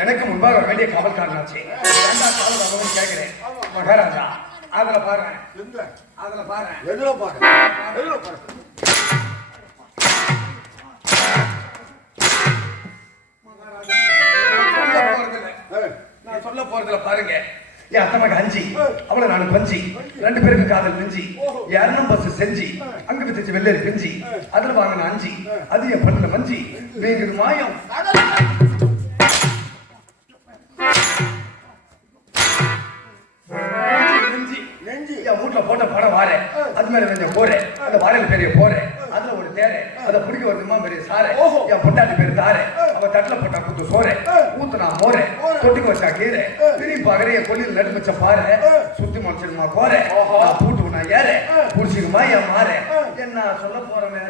எனக்கு முன்பாக வேண்டிய காவல்காரனாச்சு கேட்கிறேன் மகாராஜா. அதுல பாரு, அதுல பாரு, எதுல பாரு, எதுல பாரு. நான் சொல்ல போறதுல பாருங்க, என் அத்தமக அஞ்சி அவளை நான் பஞ்சி, 2 பேருக்கு காதல் மிஞ்சி, யாரும் பஸ் செஞ்சு அங்க வச்சு வெள்ளரி பிஞ்சி, அதுல வாங்கின அஞ்சி அது என் பண்ணல மஞ்சி வேறு மாயம். வீட்டுல போட்ட படம் வார அது மேல கொஞ்சம் போற, அந்த வாரையில பெரிய போற, அதுல ஒரு தேரை அதை பிடிக்க வருதுமா பெரிய சாரை. என் பொட்டாட்டி பேரு தாரே, அவ தட்டுல போட்டா கூத்து சோற, ஊத்துனா மோர, தொட்டிக்கு வச்சா கீரை, திரும்பி பாக்குற என் கொல்லியில் நடு வச்ச பாரு, சுத்தி முடிச்சிருமா போற, பூட்டு நான் ஏற புடிச்சிருமா என் மாற. என்ன சொல்ல போற மேல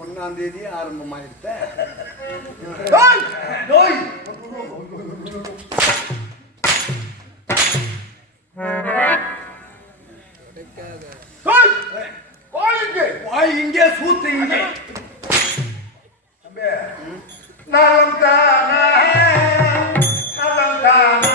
ஒன்னாம் தேதி ஆரம்பமாயிருத்த இங்கே சூத்து இங்கே நலம் தானே நலம் தானே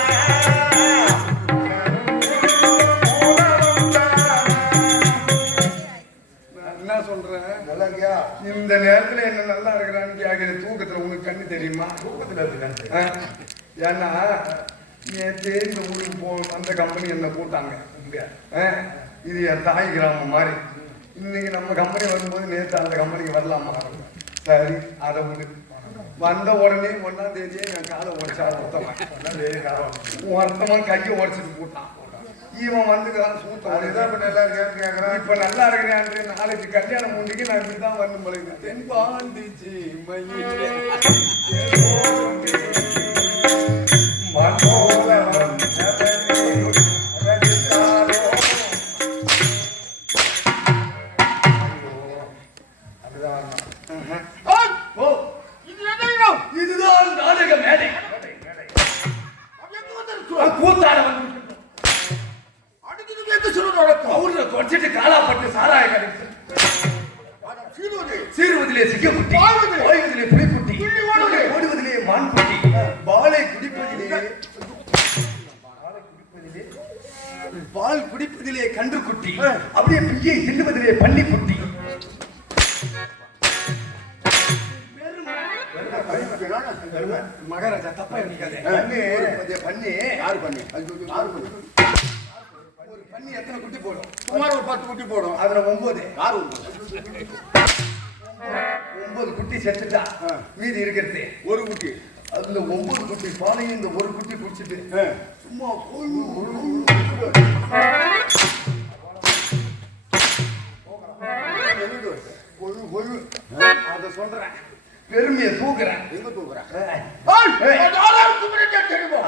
தூக்கத்துல உனக்கு கண்ணு தெரியுமா? தூக்கத்துல இருக்கு. ஏன்னா நேற்று இந்த ஊருக்கு போ அந்த கம்பெனி என்ன கூட்டாங்க. இது என் தாய் கிராமம் மாதிரி. இன்னைக்கு நம்ம கம்பெனி வரும்போது நேற்று அந்த கம்பெனிக்கு வரலாமா? சரி, அதை விடு. வந்த உடனே 1ஆம் தேதியே என் காலை உடைச்சா ஒருத்தவன் கையை உடைச்சிட்டு போட்டான். இவன் வந்துக்கிறான் சூத்தம். நல்லா இருக்கான்னு கேட்கறான். இப்ப நல்லா இருக்கிறேன். நாளைக்கு கல்யாணம் முடிஞ்சு நான் இப்படிதான் வரணும் போல. தென்பாண்டிச்சி இதுதான் நாடக மேடை. குறைச்சிட்டு காலாப்பட்டு சாராய கிடைச்சு சீருவதிலே சிங்கக்குட்டி, ஓய்வதிலே புலிக்குட்டி, ஓடுவதிலே மான்குட்டி, பாலை பால் குடிப்பதிலே கன்றுக்குட்டி, அப்படியே பிய்யை தின்னுவதிலே பன்னிக்குட்டி. மகாராஜா தப்பா இருக்காது. பண்ணி யாரு பண்ணி ஒரு பண்ணி எத்தனை குட்டி போடும்? சுமார் ஒரு 10 குட்டி போடும். அதுல 9 யாரு 9 குட்டி செத்துட்டா மீதி இருக்கிறது ஒரு குட்டி. அதுல 9 குட்டி பாலையும் இந்த ஒரு குட்டி குடிச்சிட்டு சும்மா அத சொல்றேன். பெருமையை தூக்குறேன். எங்க தூக்குறேன்?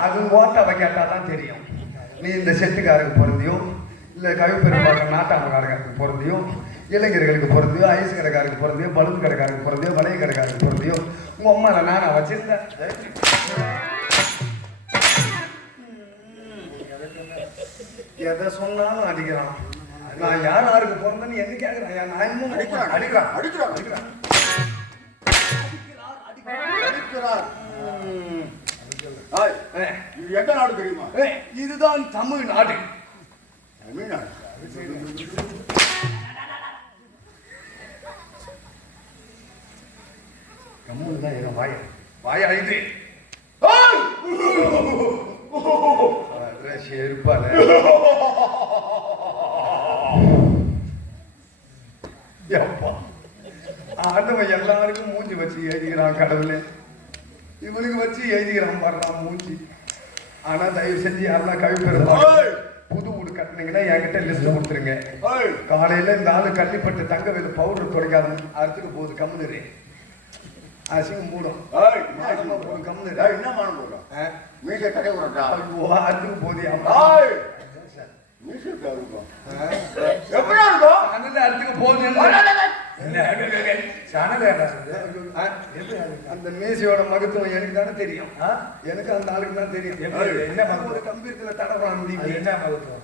அது ஓட்டாவை கேட்டாதான் தெரியும். நீ இந்த செட்டுக்காரருக்கு பிறந்தியோ, இல்ல கவிப்பெரும்பாலும் நாட்டாமக்காரருக்கு பிறந்தியோ, இளைஞர்களுக்கு பிறந்தியோ, ஐஸ் கடைக்காரருக்கு பிறந்தியோ, பலூன் கடைக்காரருக்கு பிறந்தியோ, வளைய கடைக்காரருக்கு பிறந்தியோ, உங்க அம்மா நானா வச்சிருந்தேன். எதை சொன்னாலும் அடிக்கிறான். நான் யாருக்கு பிறந்தேன்னு என்ன கேட்கிறேன்? நான் அடிக்கிறான் அடிக்கிறான் அடிக்கிறான் அடிக்கிறான் அடிக்கிறார். இது எந்த நாடு தெரியுமா? இதுதான் தமிழ்நாடு. தமிழ்நாடு கம்மு தான் என் வாய இது செருப்பால ஆண்டவன் எல்லாருக்கும் மூஞ்சி வச்சு எழுதிக்கிறான். கடவுளே இவனுக்கு வச்சு எழுதிக்கிறான் பாடுறான் மூஞ்சி. ஆனா தயவு செஞ்சு யாரெல்லாம் கவிப்பெருமா புது வீடு கட்டினீங்கன்னா என்கிட்ட லிஸ்ட் கொடுத்துருங்க. காலையில இந்த ஆளு கள்ளிப்பட்டு தங்க வேலை பவுடர் துடைக்காத அறுத்துக்கு போகுது. கம்முனு அசிங்கம் மூடும். கம்முனு என்ன மானம் போடும்? மீசை கடை விடுறா அறுத்துக்கு போதே அறுத்துக்கு போகுது. அந்த மீசையோட மகத்துவம் எனக்கு தானே தெரியும். எனக்கு அந்த ஆளுக்கு தான் தெரியும். என்ன மகத்துவம்? கம்பீரத்துல தடவை முடியும். என்ன மகத்துவம்?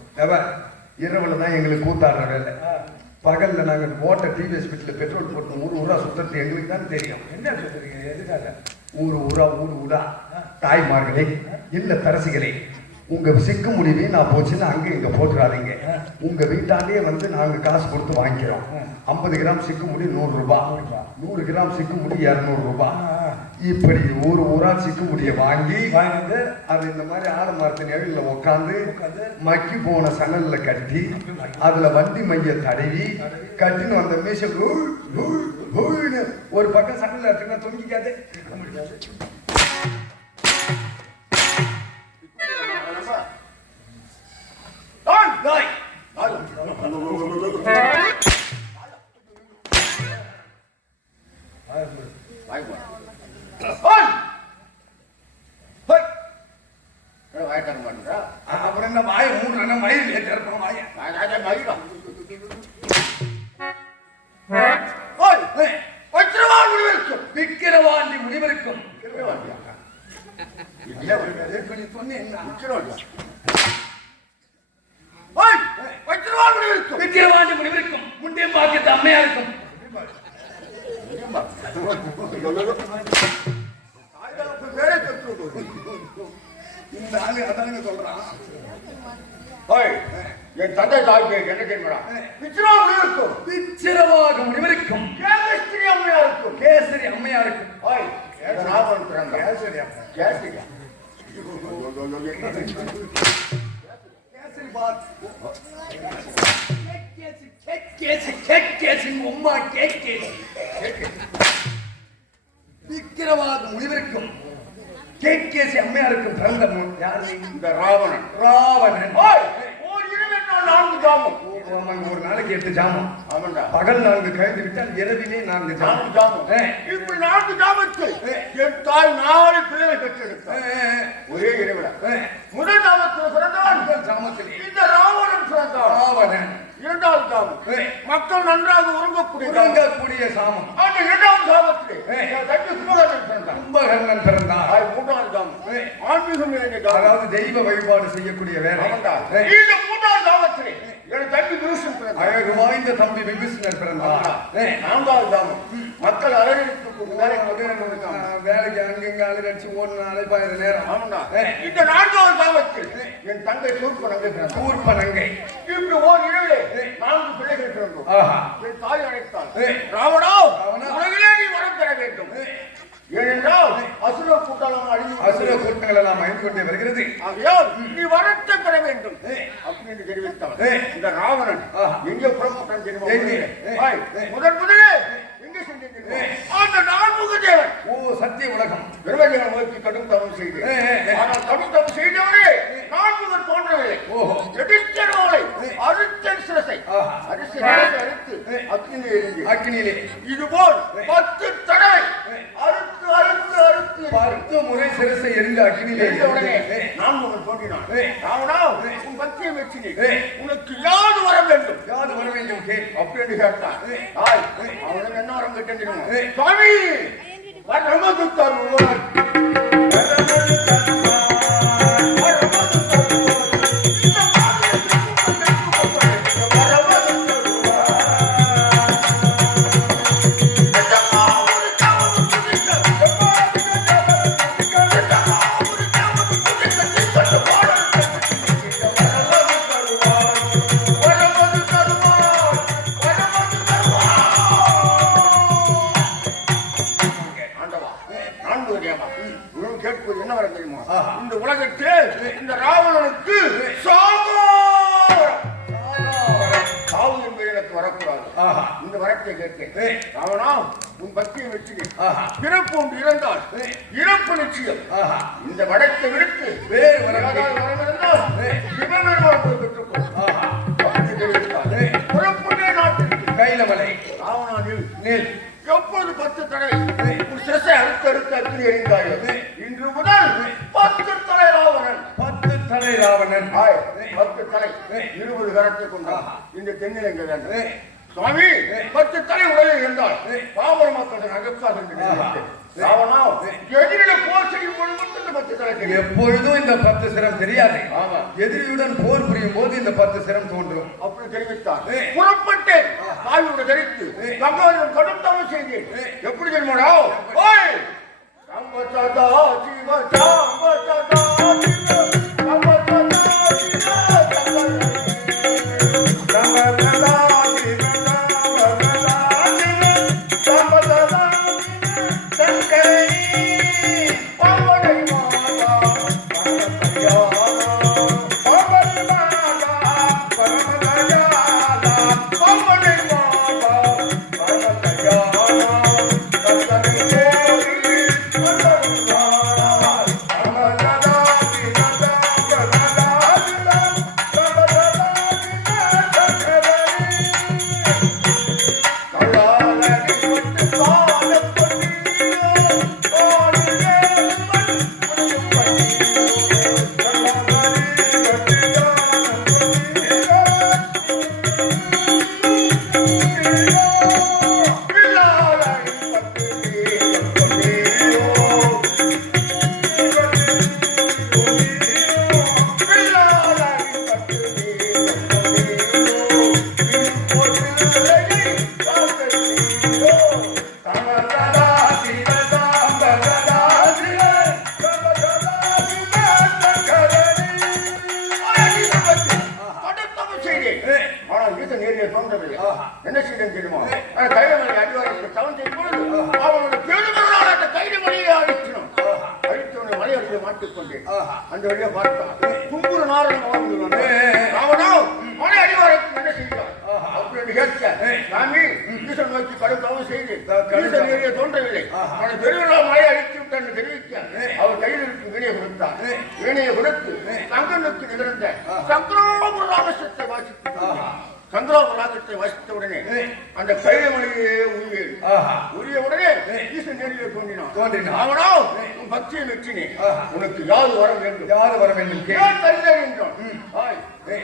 இரவுல தான் எங்களுக்கு கூத்தாடுற வேலை. பகல்ல நாங்க ஓட்ட டிவிஎஸ் வீட்டுல பெட்ரோல் போட்டு ஊரா சுத்தறது எங்களுக்கு தான் தெரியும். என்ன சொல்றீங்க? எதுக்காக? ஊரா தாய்மார்களே, இல்ல தரசிகளே, உங்க சிக்கு முடிவே நான் போச்சுன்னா அங்க இங்க போட்டுறாதீங்க. உங்க வீட்டாண்டே வந்து நாங்க காசு கொடுத்து வாங்கிக்கிறோம். 50 கிராம் சிக்கு முடி 100 ரூபாய், 100 கிராம் சிக்கு முடி 200 ரூபாய். இப்படி ஊரா சிக்கு முடிய வாங்கி அது இந்த மாதிரி ஆலமரத்து நிழல்ல உட்காந்து மக்கி போன சணல்ல கட்டி அதுல வண்டி மைய தடவி கட்டின்னு வந்த மீச ஒரு பக்கம் சணல்ல எடுத்துன்னா தொங்கிக்காது. அப்புறம் என்ன வாய மூணு மயில் ஏற்பான் வாய விக்கிரவாண்டி முடிவெடுக்கும். விக்கிரவாண்டி முடிவெடுக்கும். முண்டியம் பாக்கியத்து அம்மையா இருக்கும். இந்த ஆளு அதானுங்க சொல்றான். என் தந்தை தாய்க்கு என்ன தெரியுமா? விக்கிரவாக முடிவெடுக்கும். கேசரி அம்மையா இருக்கும். ராவணன் பிறந்தான். கேசரியா? கேசரியா? கேசரி பாத். கேசி உம்மா கேசி. விக்கிரவாத முனிவருக்கும் கேசி அம்மையாருக்கும் பிறந்த யாரு? இந்த ராவணன். ராவணன். ஓர் இரவு என்றால் 4 ஜாமம். ஒரு நாளைக்கு 8 ஜாமம். ஆமாண்டா. பகல் 4 கழிந்து விட்டால் இரவிலே 4 ஜாமம். இப்படி 4 ஜாமத்தில் என் தாய் 4 பிள்ளைகளை பெற்றெடுத்தார். ஒரே இரவுல. முதல் ஜாமத்தில் பிறந்தவன் ஜாமத்திலே இந்த ராவணன் பிறந்தான். ராவணன். இரண்டாவது ஜாமம் மக்கள் நன்றாக உறங்கக்கூடிய சாமம். அந்த இரண்டாவது ஜாமத்திலே தட்டி கும்பகர்ணன் பிறந்தான். கும்பகர்ணன் பிறந்தார். மூன்றாவது ஜாமம் ஆன்மீகம் நிறைந்த ஜாமம். அதாவது தெய்வ வழிபாடு செய்யக்கூடிய வேலை. இந்த மூன்றாவது ஜாமத்திலே என் தம்பி விபீஷணன் பிறந்தார். அழகு வாய்ந்த தம்பி விபீஷணர் பிறந்தார். நான்காவது ஜாமம் மக்கள் அலறித்து வேலைக்கு அங்கங்க அலறடிச்சு ஓடுன அழைப்பாயிர நேரம். ஆமாண்டா. இந்த 4வது ஜாமத்தில் என் தங்கை சூர்பனங்கை பிறந்தார். சூர்பனங்கை. இப்படி ஓர் இரவே 4 பிள்ளைகள் பிறந்தோம். என் தாய் அழைத்தாள். ராவணா, உலகிலே நீ வரம் பெற வேண்டும். ஏனென்றால் அசுர கூட்டங்கள் அழிந்து கொண்டே வருகிறது. ஆகையால் நீ வரத்தை பெற வேண்டும் அப்படின்னு தெரிவித்தார். இந்த ராவணன் எங்கே புறப்பட்டான் தெரியுமா? முதலே எங்கே சென்றேன்? அந்த 4 தேவன். சத்திய உலகம் பிரம்மதேவன் நோக்கி கடும் தவம் செய்து ஆனால் கடும் தவம் செய்தவரே 4 தோன்றவில்லை. எதிர்த்தவர்களை அறுத்தன் சிரசை அறுத்து அக்னியிலே இதுபோல் 10 தடவை அறுத்து அறுத்து அறுத்து 10 முறை சிரசை எரிந்து அக்னியிலே நான்முகன் தோன்றினான். ராவணா, உன் பக்தியை மெச்சினேன். உனக்கு யாது வர வேண்டும்? யாது வர வேண்டும் அப்படின்னு கேட்டான். அவனுக்கு என்ன வரம் கேட்டேன் தெரியுமா? சுவாமி இந்த உலகத்தில் இந்த ராவணனுக்கு சாவு என்பது எனக்கு வரக்கூடாது. இந்த வரத்தை கேட்கிறேன். ராவணா, உன் பக்தியை வச்சுக்கேன். பிறப்பு ஒன்று இறந்தால் இறப்பு நிச்சயம். இந்த வடத்தை விடுத்து வேறு வரம் இருந்தால் சிவபெருமான் போய் பெற்றுக்கோ. புறப்புடைய நாட்டிற்கு கைலமலை. ராவணா, நீல் எப்பொழுது 10 தடவை உன் சிரசை அறுத்தறுத்து அக்னி எறிந்தாயோ, இன்று முதல் 10 தலை ராவணன். 10 தலை ராவணன். 10 தலை 20 கரத்தை கொண்டான். இந்த தென்னில் எங்க வேண்டும்? சுவாமி, 10 தலை உடலில் இருந்தால் பாவர மக்கள் அகப்பாக ராவணா எதிரில போர் செய்யும் பொழுது மட்டும் இந்த 10 தலை. எப்பொழுதும் இந்த 10 சிரம் தெரியாது. எதிரியுடன் போர் புரியும் போது இந்த 10 சிரம் தோன்றும். அப்படி தெரிவித்தார். புறப்பட்டு காவியோட தரித்து கங்கோரிடம் கடும் தவம் செய்தேன். எப்படி தெரியுமாடா? ஓய் சம்பசதா ஜீவ சம்பசதா என்ன செய்ய தெரியுமா? கைலமலை அடிவாரத்தில் தவம் செய்யும் பொழுது அவனுடைய பெருமகளால் அந்த கைலமலையை புறப்பட்டுக் கொண்டேன். அந்த வழியா பார்த்தா தும்புரு நாரணம் ராவணா மலை அடிவாரத்துக்கு என்ன செய்தார் அப்படின்னு கேட்க சாமி ஈசன் நோக்கி கடும் தவம் செய்து ஈசன் ஏறிய தோன்றவில்லை அவனை பெருவிழா மழை அழித்து விட்டான்னு தெரிவிக்க அவர் கையில் இருக்கும் வீணையை கொடுத்தார். வீணையை கொடுத்து சங்கனுக்கு நிகழ்ந்த சங்கராபுர ராமசத்தை வாசித்து சங்கராபுராகத்தை வாசித்த உடனே அந்த கைலமலையே உரிய உடனே ஈசன் நேரிலே தோன்றினான். அவனோ உன் பக்தியை வெற்றினே உனக்கு யாரு வர வேண்டும் தருகிறேன் என்றான்.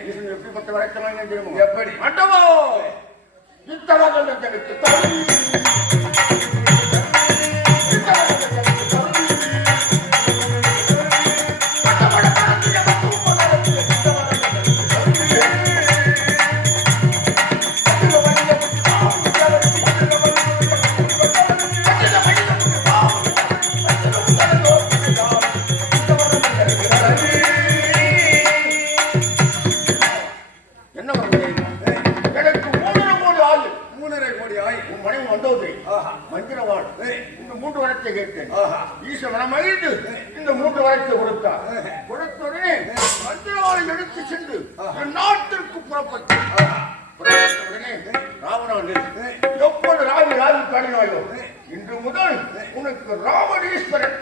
ஈசன் எப்படிப்பட்ட வரைத்தமாக தெரியுமோ எப்படி மண்டபோ இத்தவர்களுக்கு இந்த மூன்று வரத்தை கொடுத்தார். கொடுத்தோடனே மந்திரவாளை எடுத்து சென்று நாட்டிற்கு புறப்பட்டு உடனே ராவணன் எப்போது ராவி பாடினாயோ இன்று முதல் உனக்கு ராவணீஸ்வரன்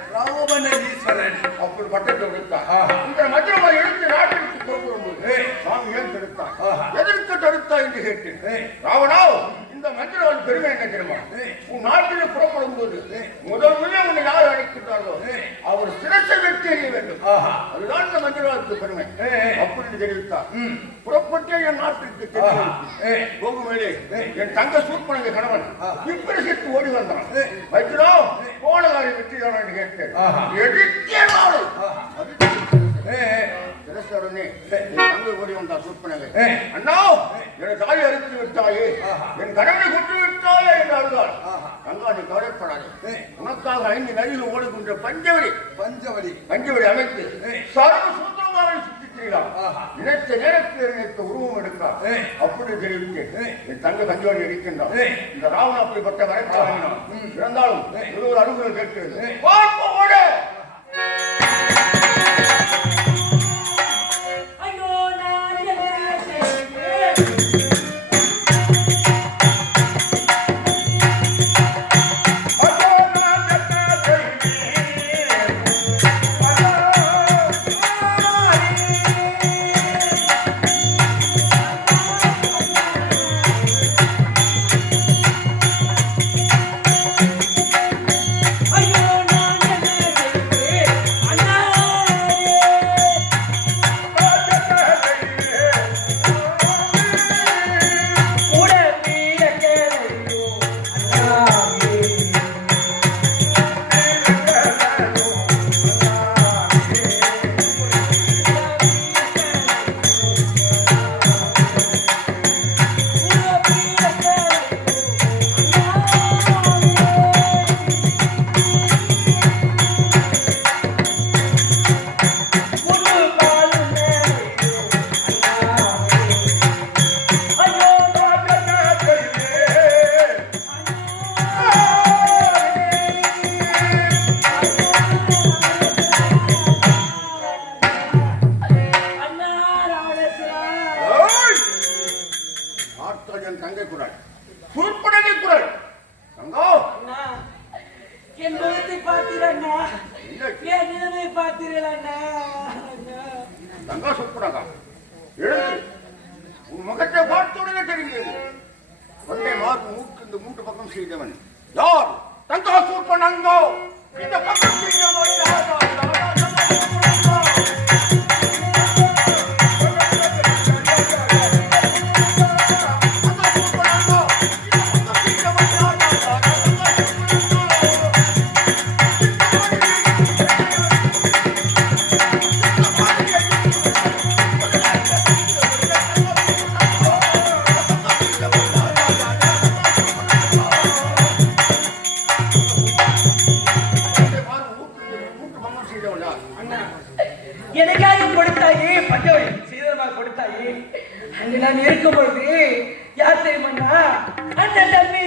அப்படி பட்டத்தை கொடுத்தார். இந்த மந்திரவாளை எடுத்து நாட்டிற்கு புறப்படும்போது சாமி ஏன் தடுத்தார் எதற்கு தடுத்தா என்று கேட்டேன். ராவணா இந்த மந்திரவாள் பெருமை என்ன தெரியுமா உன் நாட்டிலே புறப்படும் போது முதல் உன்னை யார் அழைக்கின்றாரோ அவர் சிரசை வெற்றி அறிய வேண்டும். அதுதான் இந்த மந்திரவாளுக்கு பெருமை அப்படின்னு தெரிவித்தார். புறப்பட்டே என் நாட்டிற்கு போகும் வேலை என் தங்க சூர்பனங்க கணவன் இப்படி சேர்த்து ஓடி வந்தான். வைக்கிறோம் போன காரியம் வெற்றி தான் என்று கேட்டேன். ஓடி வந்தார் சூர்பனகை. அண்ணா என் தாயை அறுத்து விட்டாயே என் கடனை கொண்டு விட்டாயே என்று அழுதாள். கங்கா நீ கவலைப்படாதே உனக்காக 5 நதியில் ஓடுகின்ற பஞ்சவடி அமைத்து சர்வ சுத்தமாக சுற்றிக்கலாம். நினைத்த நேரத்தில் நினைத்த உருவம் எடுக்கலாம் அப்படி தெரிவித்து என் தங்க பஞ்சவடி இருக்கின்றான். இந்த ராவணன் அப்படிப்பட்ட வரைக்கும் இருந்தாலும் ஒரு அனுகூலம் கேட்கிறது. முகத்தை பார்த்தவுடனே தெரிகிறது. ஒன்றை மார்பு மூக்கு இந்த 3 பக்கம் செய்தவன் யார்? தங்கா சூர்பனங்கோ. இந்த பக்கம் செய்தவன் யார்? எனக்காக கொடுத்தாயே பஞ்சவடி சீதமாக கொடுத்தாயே அங்கு நான் இருக்கும் பொழுது யார் தெரியுமண்ணா அந்த தம்பி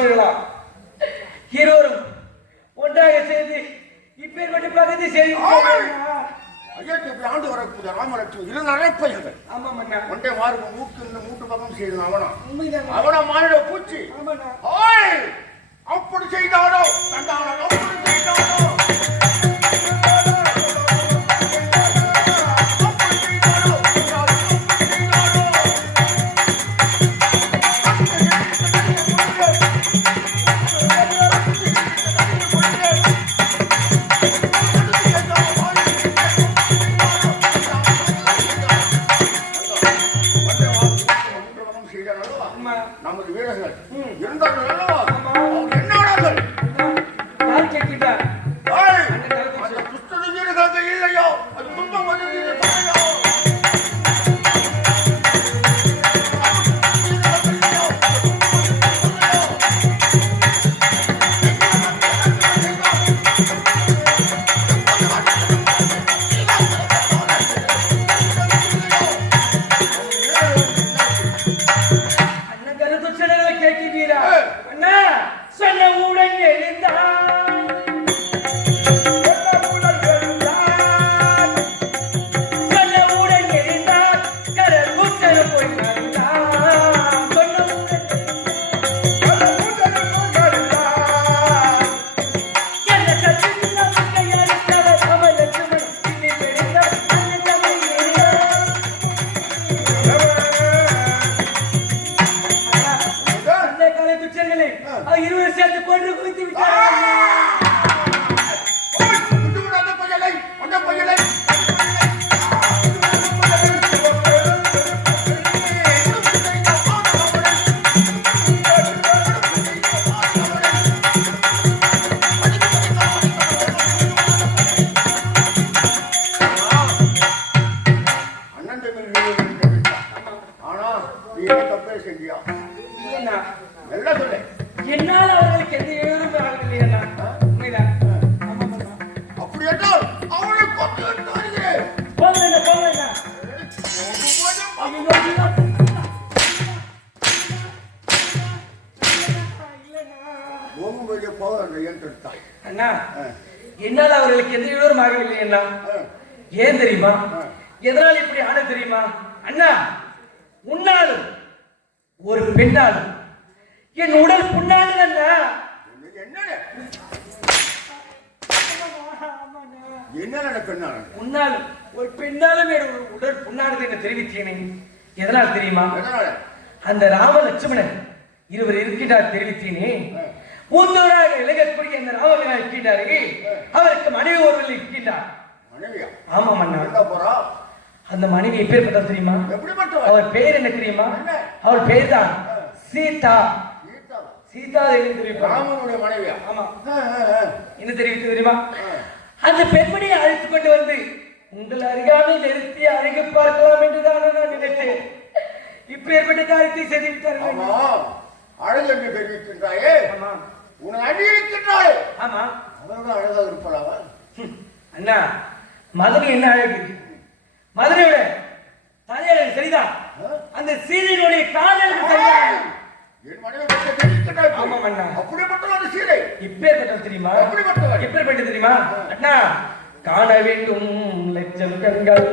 லட்சுமணர்களா இருவரும் ஒன்றாக சேர்ந்து இப்பேற்பட்ட பகுதி செய்து ஐயத்துக்கு ஆண்டு வரக்கூடிய ராமலட்சுமி இரு நரைப்பைகள். ஆமா மன்னா. ஒன்றை மார்பு மூக்கு இந்த மூட்டு பக்கம் செய்தான் அவனா. உண்மைதான். அவனா மானிட பூச்சி. ஆமாண்ணா. ஓய் அப்படி செய்தானோ தந்தானோ அப்படி செய்தானோ நமது வீரர்கள் இருந்தார்கள் அல்லவா? அவங்க என்னானார்கள்? யார் கேட்கிட்டா? அந்த புஸ்தக வீரர்கள் இல்லையோ அது துன்பம் வந்து தாயோ இருவர் சேர்ந்து கொண்டு குவித்து விட்டார். என்னால் அவர்களுக்கு எந்த எழுதும் ஆகவில்லை. உண்மைதான். அப்படி என்றால் அவளை கொண்டு வந்து வருகிறேன். அண்ணா என்னால் அவர்களுக்கு எந்த எழுதும் ஆகவில்லை அண்ணா. ஏன் தெரியுமா? எதனால் இப்படி ஆட தெரியுமா அண்ணா? உன்னாலும் ஒரு பெண்ணாலும் என் உடல் புண்ணானது அண்ணா. உன்னால் ஒரு பெண்ணாலும் என் உடல் புண்ணானது என்று தெரிவித்தேனே. எதனால் தெரியுமா? அந்த ராம லட்சுமணன் இருவர் இருக்கின்றார் தெரிவித்தேனே. மூத்தவராக விலகக்கூடிய அந்த ராமவினா இருக்கின்றாரே, அவருக்கு மனைவி ஒருவர் இருக்கின்றார். ஆமா மன்னா. அந்த மனைவி எப்பேற்பட்ட தெரியுமா? அவர் பெயர் என்ன தெரியுமா? அவர் பெயர் தான் சீதா. சீதா ராமனுடைய மனைவியா? ஆமா. என்ன தெரிவித்து தெரியுமா? அந்த பெண்மணியை அழைத்துக் கொண்டு வந்து உங்கள் அருகாமை நிறுத்தி அழகு பார்க்கலாம் என்றுதான் நான் நினைத்தேன். இப்பேற்பட்ட காரியத்தை செய்து விட்டார்கள். அழகு என்று தெரிவிக்கின்றாயே, உன்னை அடியிருக்கின்றாயே. ஆமா, அவர்கள் அழகாக இருப்பலாவா? அண்ணா, மதுரை என்ன அழகு? மதுரையோட தலையழகு சரிதான். அந்த சீதையினுடைய காதல் சரிதான். என் மனைவி தெரிவிக்கின்றாய். ஆமா அண்ணா. அப்படிப்பட்ட ஒரு சீதை இப்பேற்பட்டது தெரியுமா? எப்பேற்பட்டது தெரியுமா அண்ணா? காண வேண்டும் லட்சம் கண்கள்,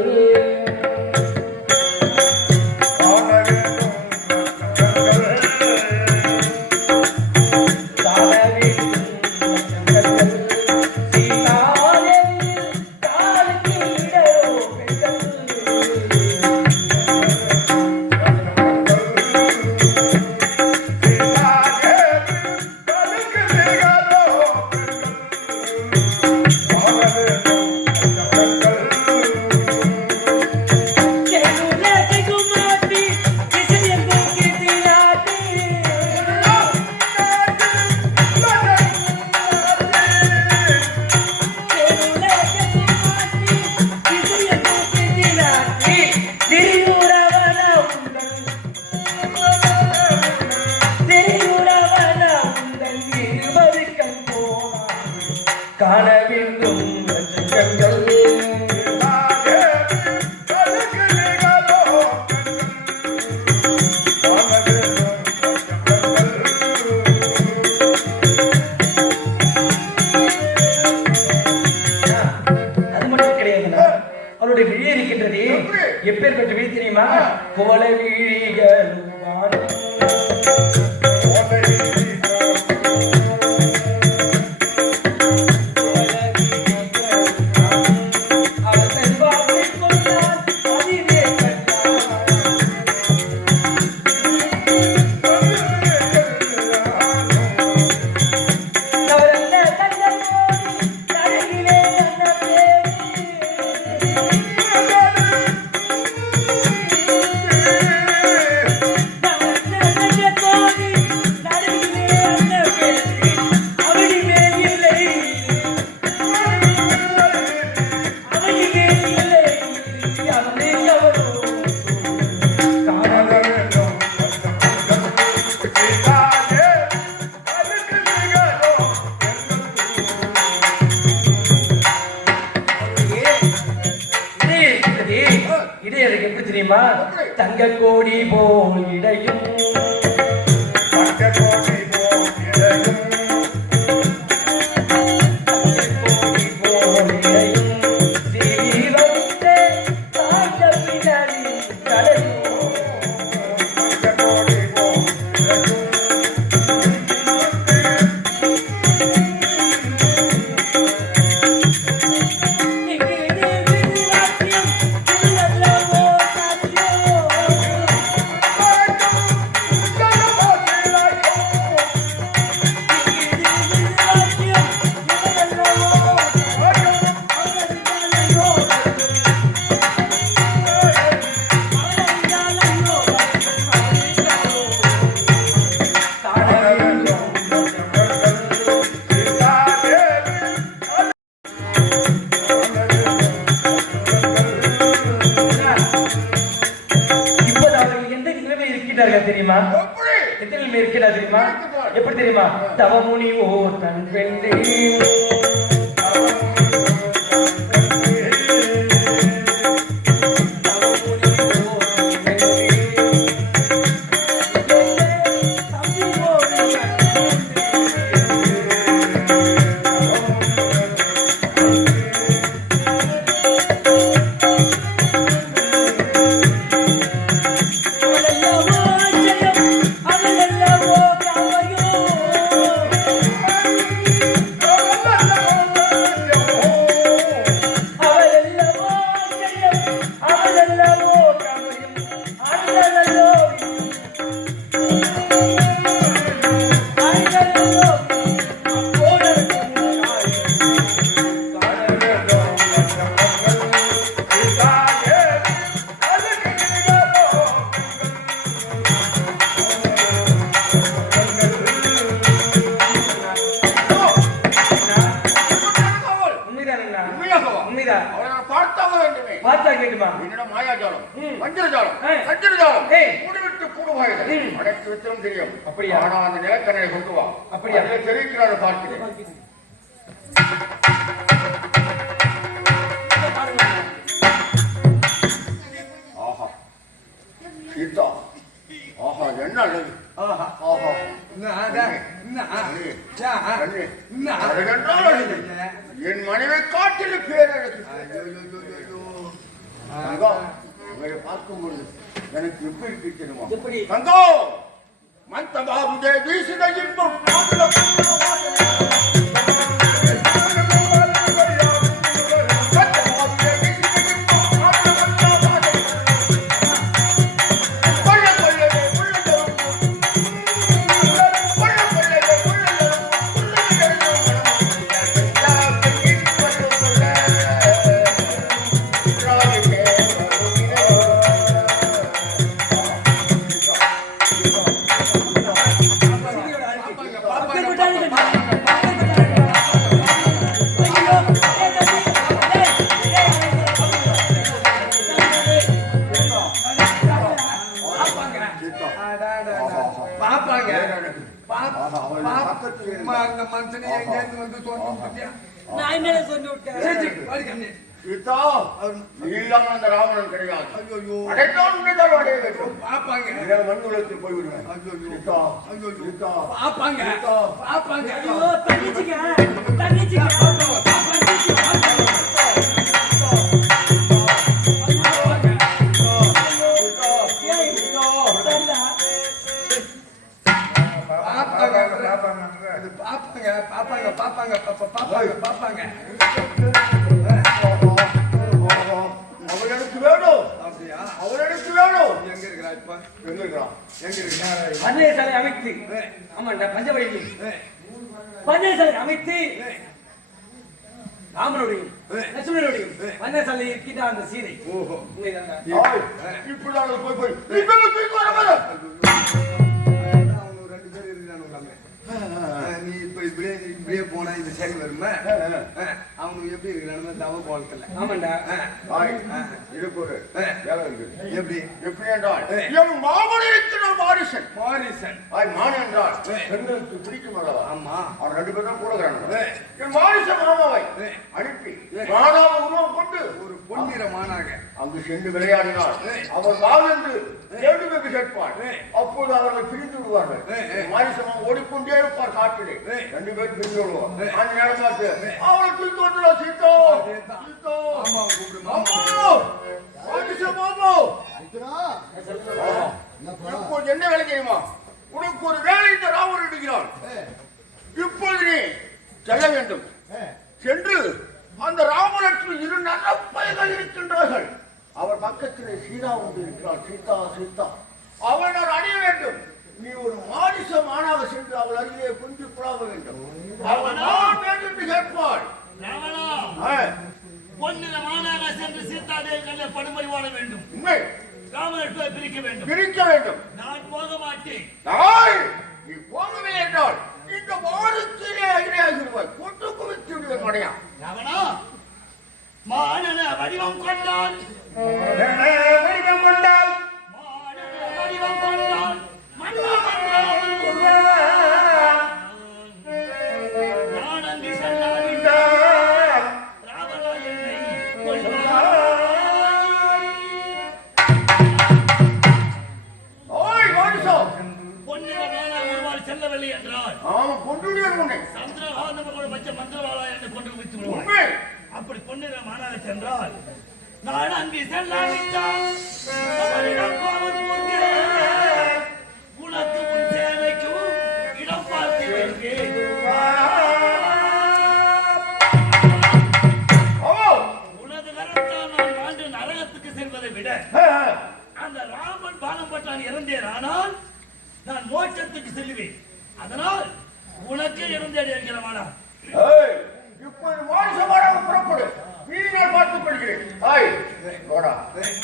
குவள விழிகளும் வாடும் தங்க கோடி போல் இடையும் தெரியுமா? எத்தனை இருக்கிறா தெரியுமா? எப்படி தெரியுமா? தவமுனி ஓ தன் பெண்டே பார்த்தா கேட்டுமா என்னிடம் மாயாஜாலம் வஞ்சரஜாலம் சஞ்சரஜாலம் முடிவிட்டு கூடுவாயில் அனைத்து வித்திரம் தெரியும். அப்படியா? ஆனா அந்த நிலக்கண்ணை கொண்டு வா. அப்படியா? தெரிவிக்கிறார் பார்க்கிறேன். ஆஹா சீதா, ஆஹா என்ன அழகு, ஆஹா ஆஹா என் மனைவி காட்டில் பேரழகு. உங்களை பார்க்கும் பொழுது எனக்கு எப்படி இருக்கு தெரியுமா? தங்கோ மந்தபாபுதே வீசிட இன்பம் ராவணன் கிடையாது. மண்ணுலகத்தில் போய்விடுவேன். பாப்பாங்க. அவர் எனக்கு வேணும். அப்படியா? அவர் எனக்கு வேணும். எங்க இருக்கிறா இப்ப? எங்க இருக்கிறான்? எங்க இருக்கிறா? பந்தய சாலை அமைத்து ஆமாண்டா பஞ்சவழி பந்தய சாலை அமைத்து ராமனுடையும் லட்சுமணனுடையும் பந்தய சாலை இருக்கின்ற அந்த சீதை. ஓஹோ. இப்படிதான் போய் போய் இப்படி தூக்கி வர மாதிரி. அவங்க ரெண்டு பேர் இருக்கிறானுங்க. நீ இப்ப இப்படியே போனா இது சரி வருமா? அவங்க எப்படி இருக்கிறானுங்க தவ கோலத்துல. ஆமாண்டா. இதுக்கு ஒரு வேலை இருக்கு. எப்படி? எப்படி என்றால் என் மாமனிற்கு நான் மாரிசன். மாரிசன். மான் என்றால் பெண்களுக்கு பிடிக்கும் அல்லவா? ஆமா. அவன் ரெண்டு பேரும் கூட இருக்கிறாங்க. என் மாரிசன் மாமாவை அனுப்பி மானாவை உருவம் கொண்டு ஒரு பொன்னிற மானாக அங்கு சென்று விளையாடினார். அவர் வாழ்ந்து கேள்விக்கு கேட்பார். அப்போது அவர்கள் பிரிந்து விடுவார்கள். மாரிசமா ஓடிக்கொண்டே இருப்பார் காட்டிலே. ரெண்டு பேரும் பிரிந்து விடுவார். அந்த நேரம் பார்த்து அவளை தூக்கி வந்துடா சீத்தோ சீத்தோ. ஆமா கூப்பிடு மாமா மாரிசம் மாமா. இப்போது என்ன வேலை தெரியுமா? உனக்கு ஒரு வேலை இந்த ராமர் எடுக்கிறான். இப்போது நீ செல்ல வேண்டும். சென்று அந்த ராமலட்சுமி இரு நல்ல பையர்கள் இருக்கின்றார்கள். அவர் பக்கத்திலே சீதா ஒன்று இருக்கிறார். சீதா சீதா அவள் நான் அணிய வேண்டும். நீ ஒரு மாரிசம் ஆணாக சென்று அவள் அருகே குஞ்சு புலாவ வேண்டும். அவள் நான் வேண்டும் என்று கேட்பாள். பொன்னிறமானாக சென்று சீதாதேவி கண்ணை படும்படி வாழ வேண்டும். உண்மை. ராமலட்சுமணனை பிரிக்க வேண்டும். பிரிக்க வேண்டும். நான் போக மாட்டேன். நீ போகவில்லை என்றால் இந்த வாரத்திலே அகிராகிருவாய். கொண்டு குவித்து விடுவேன் மடையா. ராவணா மானன வடிவம் கொண்டால் வடிவம் கொண்டால் மானன வடிவம் கொண்டால் மன்னா நான் அங்கு செல்லாவிட்டால் ராவணா என்னை கொல்வாய். பொன்னிறமான ஒருவாறு செல்லவில்லை என்றால் சந்திரகாந்த மந்திரவாளா என்று கொண்டு வைத்து விடுவார். அப்படி பொன்னிறமான சென்றால் நான் அங்கு செல்லாவிட்டால் அவரிடம் கோபம் மூர்க்க உனக்கு உன் சேனைக்கும் இடம் பார்த்து வருகிறேன். உனது கரத்தால் நான் ஆண்டு நரகத்துக்கு செல்வதை விட அந்த ராமன் பானம் பட்டான் இறந்தேன். ஆனால் நான் மோட்சத்துக்கு செல்லுவேன். அதனால் உனக்கு இறந்தேன் என்கிறவானா. இப்போது மாரிசமானாக புறப்படு. நான் பார்த்துக் கொள்கிறேன்.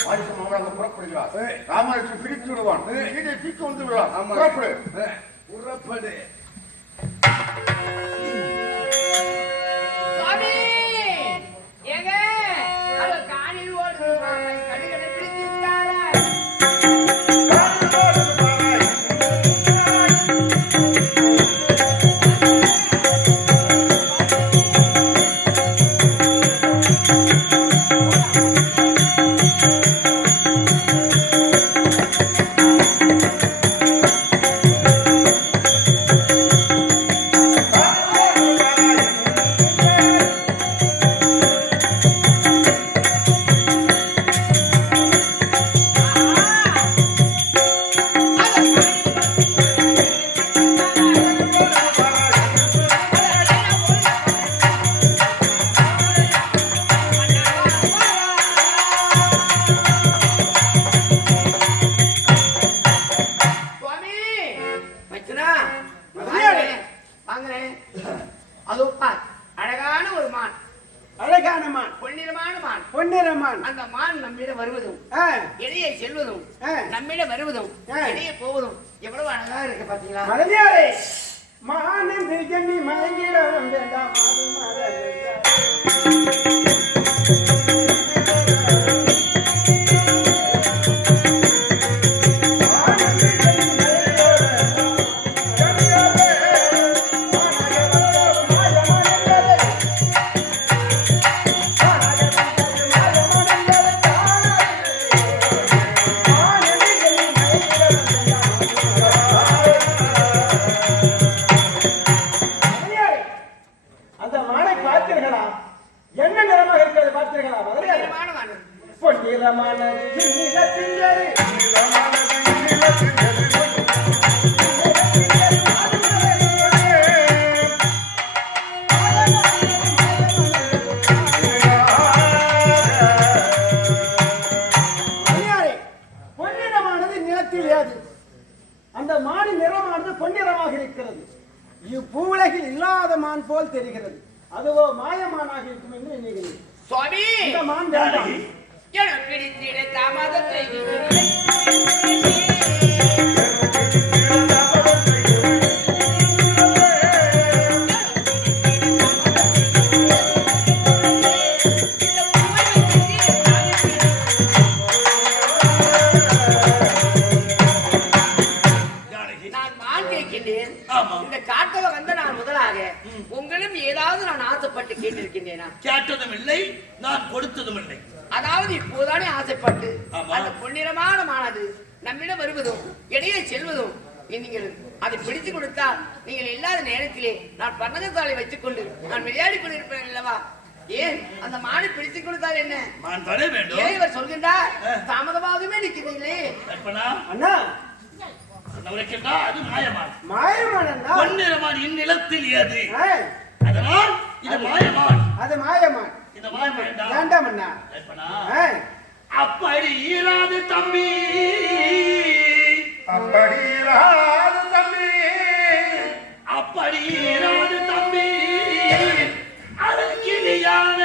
மாரிசமானாக புறப்படுகிறார். ராமலட்சுமி பிரித்து விடுவான். இதை தீக்கு வந்து விடுவான். புறப்படு புறப்படு. சாமி ஏங்க அவர் காணில் ஓடு கடுகடை பிடித்து விட்டாரா? நம்மிடம் வருவதும் வெளியே போவதும் எவ்வளவு அழகா இருக்கு பாத்தீங்களா? மலையாளே மானம் ஜென்னி மயங்கிட வேண்டாம். என்ன நிலைமை இருக்கிறது. இப்பூவுலகில் இல்லாத மான் போல் தெரிகிறது. அதுவோ மாயமானாக இருக்கும் என்று எண்ணுகிறேன். சுவாமி இந்த மான் வேண்டாம். என பிடித்திட தாமதத்தை இந்த காட்டல வந்த நான் முதலாக உங்களும் ஏதாவது நான் ஆசைப்பட்டு கேட்டிருக்கின்றேனா? கேட்டதும் இல்லை, நான் கொடுத்ததும் இல்லை. அதாவது இப்போதானே ஆசைப்பட்டு அந்த பொன்னிறமான மானது நம்மிடம் வருவதும் இடையே செல்வதும் நீங்கள் அதை பிடித்து கொடுத்தால் நீங்கள் இல்லாத நேரத்திலே நான் பன்னகத்தாலை வைத்துக் கொண்டு நான் விளையாடி கொண்டிருப்பேன் அல்லவா? ஏன் அந்த மானை பிடித்து கொடுத்தால் என்ன? மான் தர வேண்டும். ஏன் இவர் சொல்கின்றார் தாமதமாகவே நிற்கிறீர்களே? அண்ணா அது மாயமான். மாயமான் அண்ணா. பொன்னிறமான் இந்நிலத்தில் ஏது, அதனால் இது மாயமான். அது மாயமான். இந்த மாயமான் வேண்டாம் அண்ணா. அப்படி ஈராது தம்பி, அப்படி இராது தம்பி, அப்படி ஈராது தம்பி, அழகிரியான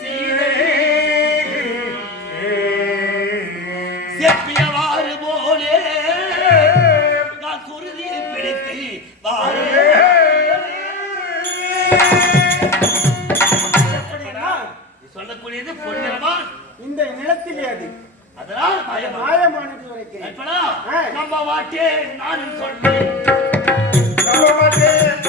சீதை செப்பியவாறு போலே நான் குருதியை பிடித்து வாரு. சொல்லக்கூடியது பொன்னிறமான் இந்த நிலத்திலே அது. அதனால் மாயமான் என்று உரைக்கிறேன். நம்ப மாட்டேன் நான் சொல்றேன். நம்ப மாட்டேன்.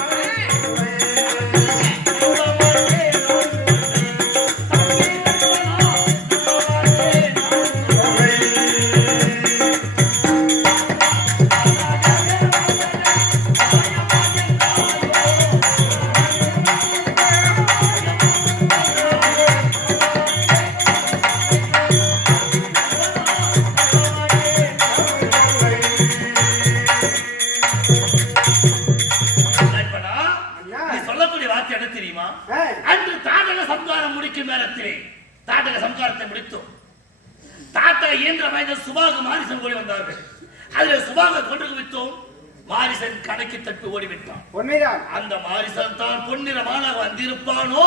அன்று தாடக சம்காரம் முடிக்கும் நேரத்திலே தாடக சம்காரத்தை முடித்தோம். தாட்டக இயன்ற மைந்தர் சுபாக மாரிசன் ஓடி வந்தார்கள். அதில் சுபாக கொண்டு குவித்தோம். மாரிசன் கணக்கு தப்பி ஓடிவிட்டான். உண்மைதான். அந்த மாரிசன் தான் பொன்னிறமான வந்திருப்பானோ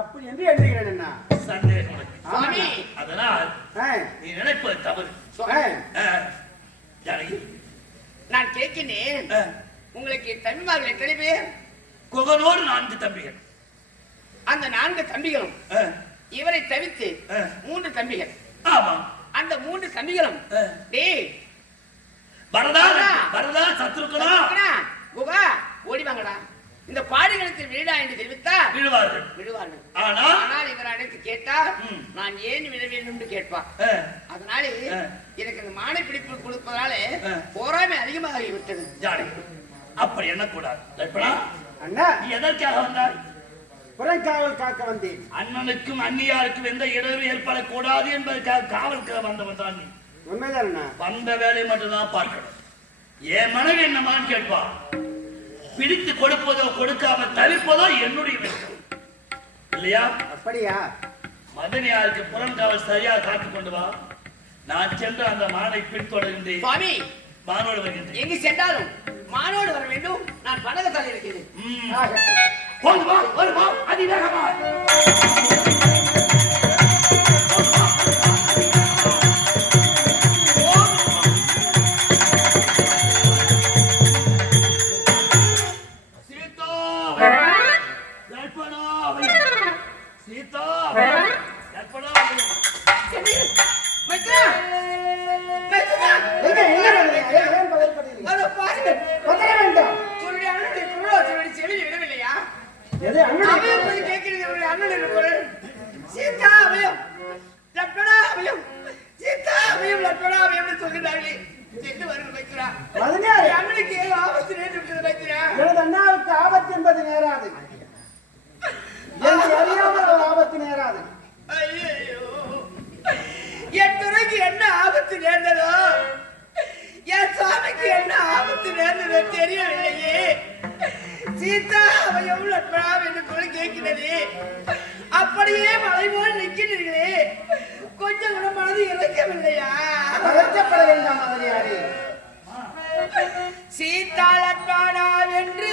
அப்படி என்று எண்ணுகிறேன் அண்ணா. சந்தேகம். சுவாமி அதனால் நீ நினைப்பது தவறு. நான் கேட்கின்றேன், உங்களுக்கு தம்பிமார்கள் எத்தனை பேர்? குகனோடு 4 தம்பிகள். அந்த 4 தம்பிகளும் இவரை தவிர்த்து 3 தம்பிகள். ஆமா, அந்த 3 தம்பிகளும் டேய் வரதா வரதா சத்ருகனா குகா ஓடி வாங்கடா, இந்த பாடிகளத்தில் விழுடா என்று தெரிவித்தா விழுவார்கள். ஆனால் இவர் அழைத்து கேட்டால் நான் ஏன் விழ வேண்டும் என்று கேட்பார். அதனாலே எனக்கு இந்த மானை பிடிப்பு கொடுப்பதாலே போராமை அதிகமாகிவிட்டது. அப்படி எண்ணக்கூடாது. அண்ணா, நீ எதற்காக வந்தாய்? புறக்காவல் காக்க வந்தேன். அண்ணனுக்கும் அண்ணியாருக்கும் எந்த இடையூறு ஏற்படக்கூடாது என்பதற்காக காவலுக்காக வந்தவன் தான் நீ. உண்மைதான் அண்ணா. வந்த வேலையை மட்டும்தான் பார்க்கணும். என் மனைவி என்னமான்னு கேட்பா. பிடித்து கொடுப்பதோ கொடுக்காம தவிர்ப்பதோ என்னுடைய விஷயம் இல்லையா? அப்படியா? மதனியாருக்கு புறங்காவல் சரியா காத்துக் கொண்டு வா. நான் சென்று அந்த மானை பின்தொடர்கின்றேன். சுவாமி, மானோடு வருகின்றேன். எங்கு சென்றாலும் மானோடு வர வேண்டும். நான் படகத்தால் இருக்கிறேன். வா வருமா அதிவேகமா. அண்ணாவுக்கு ஆபத்து என்பது நேராது. ஆபத்து நேராது. என் துறைக்கு என்ன ஆபத்து நேர்ந்ததோ, என் சாமிக்கு என்ன ஆபத்து நேர்ந்ததோ தெரியவில்லையே. சீதா அவன் எவ்வளவு அற்புதம் என்று கூட கேட்கிறது. அப்படியே மலை போல் நிற்கிறீர்களே, கொஞ்சம் கூட மனது இறக்கவில்லையா? வருத்தப்பட வேண்டாம் மகனியாரே. சீதாளத்தானா என்று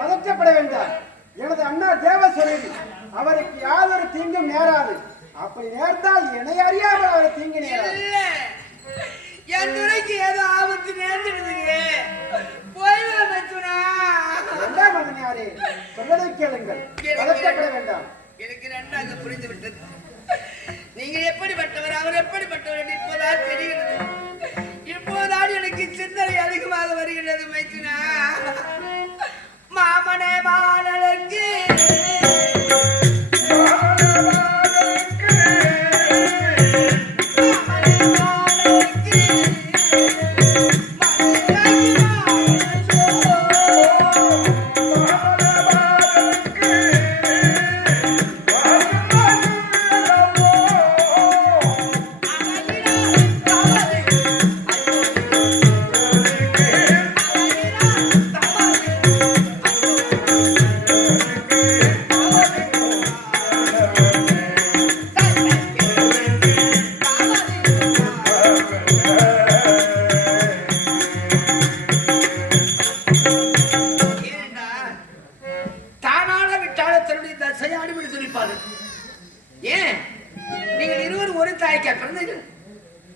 பதற்றப்பட வேண்டாம். எனது அண்ணா தேவ சொல்லி அவருக்கு யாதொரு தீங்கும் நேராது. அப்படி நேர்ந்தால் என்னை அறியாமல் அவர் தீங்கு நேராது. என் துறைக்கு ஏதோ ஆபத்து நேர்ந்துடுதுங்க. போய் என்ன மகனாரே, சொல்லதை கேளுங்கள், பதற்றப்பட வேண்டாம். எனக்கு நன்றாக புரிந்து விட்டது. நீங்கள் எப்படிப்பட்டவர், அவர் எப்படிப்பட்டவர் என்று இப்போதான் தெரிகிறது. இப்போதான் எனக்கு சிந்தனை அதிகமாக வருகிறது. மைத்துனா மாமனே மானழகு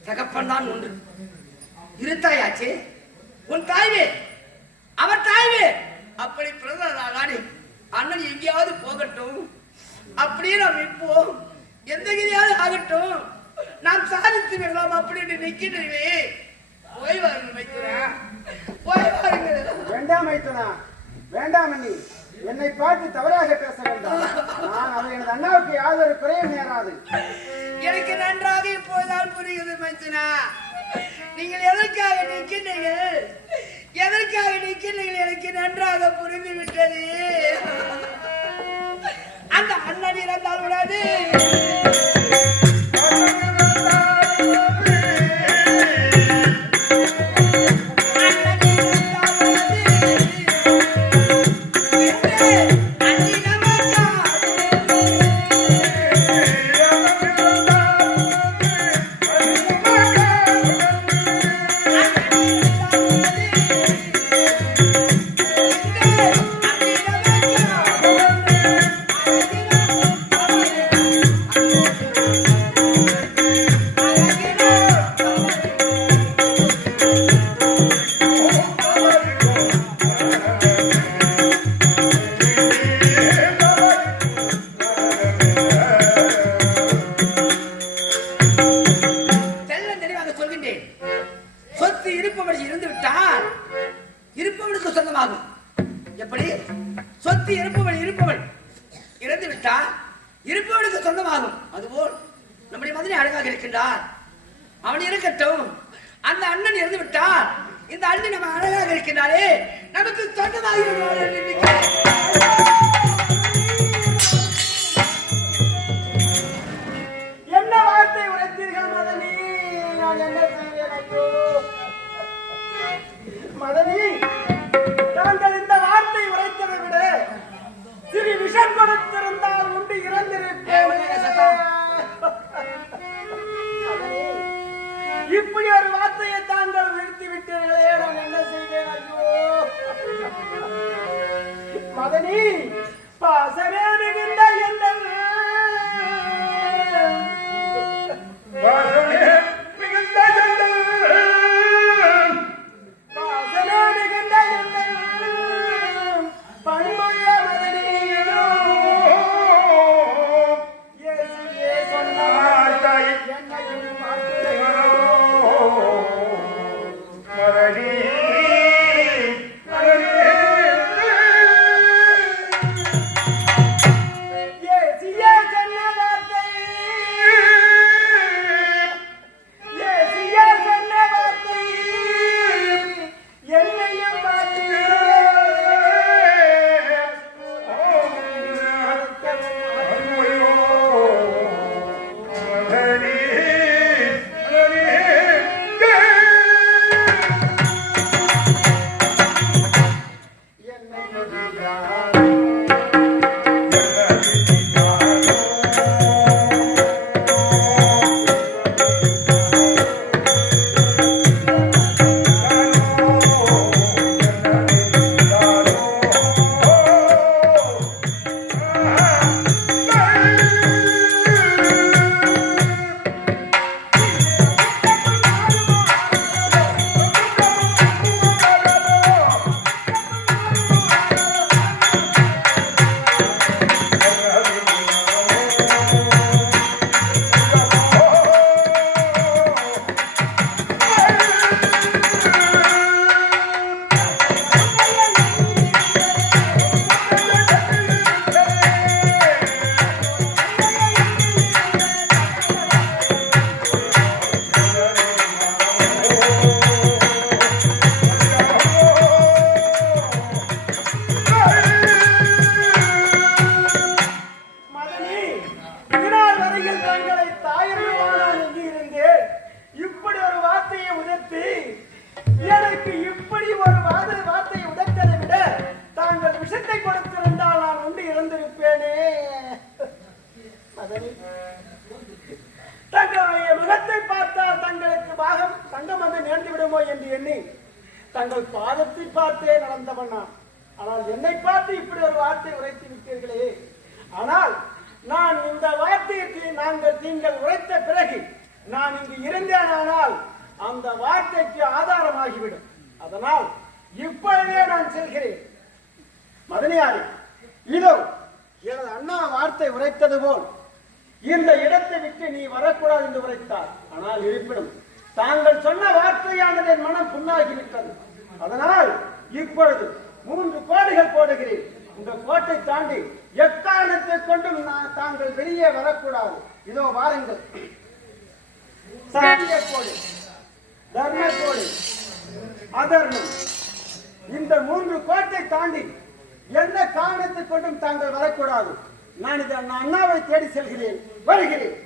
தகப்பன் தான் ஒன்று. இருத்தாயாச்சே உன் தாய்வே, அவர் தாய்வே. அப்படி பிறந்ததானே அண்ணன் எங்கேயாவது போகட்டும், அப்படியே நாம் இப்போ எந்த கிரியாவது ஆகட்டும், நாம் சாதித்து விடலாம் அப்படின்னு நிற்கிறீர்களே. போய் வாருங்கள் மைத்துனா, போய் வாருங்கள். வேண்டாம் மைத்துனா, வேண்டாம் அண்ணி, என்னை பார்த்து தவறாக பேச வேண்டாம். நான் அவர் எனது அண்ணாவுக்கு யாதொரு குறையும் நேராது. எனக்கு நன்றாக இப்போதான் புரியுது மைத்துனா. நீங்கள் எதற்காக நிற்கின்றீர்கள், எதற்காக நிற்கின்றீர்கள் எனக்கு நன்றாக புரிந்து விட்டது. அந்த அண்ணன் இறந்தால் விடாது. அவன் இருக்கட்டும், அந்த அண்ணன் இறந்து விட்டார். இந்த அண்ணன் நம்ம அழகாக இருக்கின்றாரே, நமக்கு சொந்தமாக என்ன வார்த்தை உரைத்தீர்கள் மதனி? நான் என்ன செய்வேன்? ஐயோ மதனி, தாங்கள் இந்த வார்த்தை உரைத்ததை விட சிறு விஷம் கொடுத்திருந்தால் உண்டு இறந்திருப்பேன். இப்படி ஒரு வார்த்தையை தாங்கள் நிறுத்தி விட்டீர்களே, நான் என்ன செய்வேன்? ஐயோ மதனி, பாசமே மிகுந்த எங்கள் விடுமோ என்று எண்ணி தங்கள் பாதத்தை பார்த்தே நடந்தவன் நான். ஆனால் என்னை பார்த்து இப்படி ஒரு வார்த்தை உரைத்து விட்டீர்களே. ஆனால் நான் இந்த வார்த்தையை நீங்கள் உரைத்த பிறகு நான் இங்கு இருந்தேனானால் அந்த வார்த்தைக்கு ஆதாரமாகிவிடும். அதனால் இப்பொழுதே நான் செல்கிறேன். மதனியாரே, இதோ எனது அண்ணா வார்த்தை உரைத்தது போல் இந்த இடத்தை விட்டு நீ வரக்கூடாது என்று உரைத்தார். ஆனால் இருப்பினும் தாங்கள் சொன்ன வார்த்தையானது என் மனம் புண்ணாகிவிட்டது. அதனால் இப்பொழுது 3 கோடுகள் போடுகிறேன். இந்த கோட்டை தாண்டி எக்காரணத்தை கொண்டும் தாங்கள் வெளியே வரக்கூடாது. இதோ வாருங்கள். சத்திய கோடு, தர்ம கோடு, அதர்மம், இந்த 3 கோட்டை தாண்டி எந்த காரணத்தை கொண்டும் தாங்கள் வரக்கூடாது. நான் இதை அண்ணாவை தேடி செல்கிறேன், வருகிறேன்.